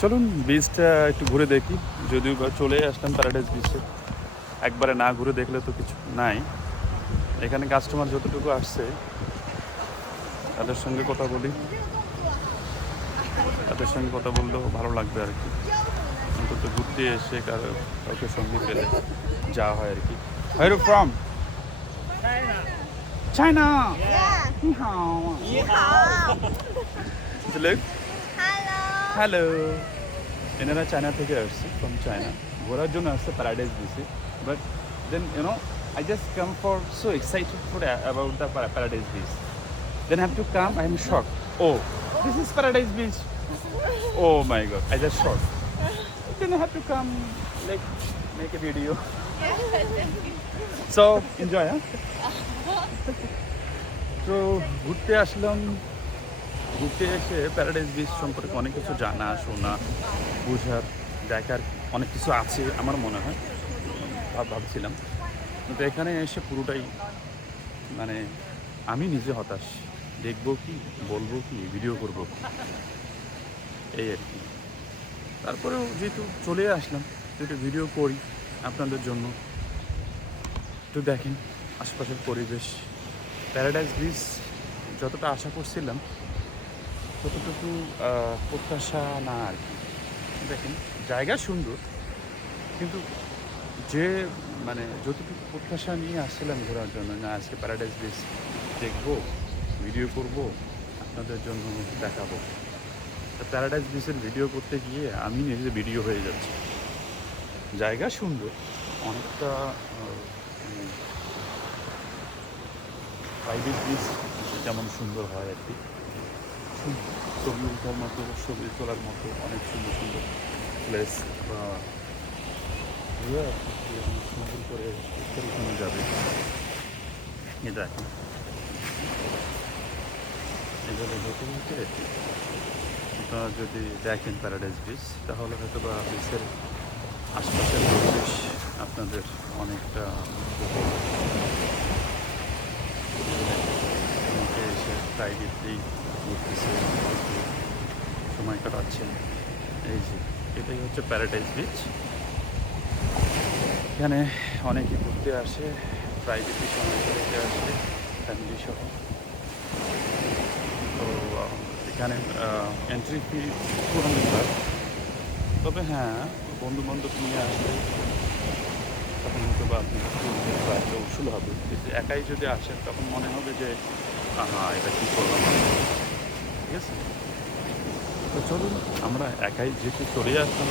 চলুন বিচটা একটু ঘুরে দেখি। যদিও বা চলে আসলাম প্যারাডাইস বিচে, একবারে না ঘুরে দেখলে তো কিছু নাই। এখানে কাস্টমার যতটুকু আসছে তাদের সঙ্গে কথা বলি, তাদের সঙ্গে কথা বললেও ভালো লাগবে আর কি। অন্তত ঘুরতে এসে কাউকে সঙ্গী পেলে যাওয়া হয় আর কি। Where are you from? China. Yeah. 你好。你好。 Look. Hello. Hello. এনারা চায়না থেকে আসছে, ফ্রম চায়না, ঘোরার জন্য আসছে Paradise Beach. But then I just come for so excited for about the Paradise Beach. Then have to come, I am shock. Oh, this is Paradise Beach. Oh my God, I just shock. Then I have to come, like make a video. So enjoy. তো ঘুরতে আসলাম, ঘুরতে এসে paradise beach সম্পর্কে অনেক কিছু জানা শোনা বোঝার দেখার অনেক কিছু আছে আমার মনে হয়, ভাবছিলাম। কিন্তু এখানে এসে পুরোটাই মানে আমি নিজে হতাশ। দেখবো কি, বলবো কি, ভিডিও করবো কি, এই আর কি। তারপরেও যেহেতু চলে আসলাম, তো একটু ভিডিও করি আপনাদের জন্য। একটু দেখেন আশপাশের পরিবেশ। প্যারাডাইস বিচ যতটা আশা করছিলাম ততটুকু প্রত্যাশা না আর কি। দেখেন জায়গা সুন্দর, কিন্তু যে মানে যতটুকু প্রত্যাশা নিয়ে আসছিলাম ঘোরার জন্য, না আজকে প্যারাডাইস বিচ দেখবো, ভিডিও করব, আপনাদের জন্য দেখাবো, তা প্যারাডাইস বিচের ভিডিও করতে গিয়ে আমি নিজে ভিডিও হয়ে যাচ্ছি। জায়গা সুন্দর, অনেকটা প্রাইভেট বিচ যেমন সুন্দর হয় আর কি, ছবি ওঠার মতো, ছবি তোলার মতো অনেক সুন্দর সুন্দর প্লেস বা সুন্দর করে ওখানে যাবে। এটা এখন এভাবে যেতে যেতে আপনারা যদি দেখেন প্যারাডাইস বিচ, তাহলে হয়তো বা বিচের আশপাশের পরিবেশ আপনাদের অনেকটা অনেকে এসে প্রাইভেটলি ঘুরতেছে, সময় কাটাচ্ছেন। এই যে এটাই হচ্ছে প্যারাডাইস বিচ। এখানে অনেকে ঘুরতে আসে, প্রাইভেটলি সময় কাটাতে আসে, ফ্যামিলি সহ। তো এখানে এন্ট্রি ফি 200 টাকা। তবে হ্যাঁ, বন্ধু বান্ধব নিয়ে আসলে তখন হয়তো বা আপনি একটা উসুল হবে। কিন্তু একাই যদি আসেন তখন মনে হবে যে হ্যাঁ, এটা কী করলাম আমি। ঠিক আছে, তো চলুন আমরা একাই যেহেতু চলে আসলাম,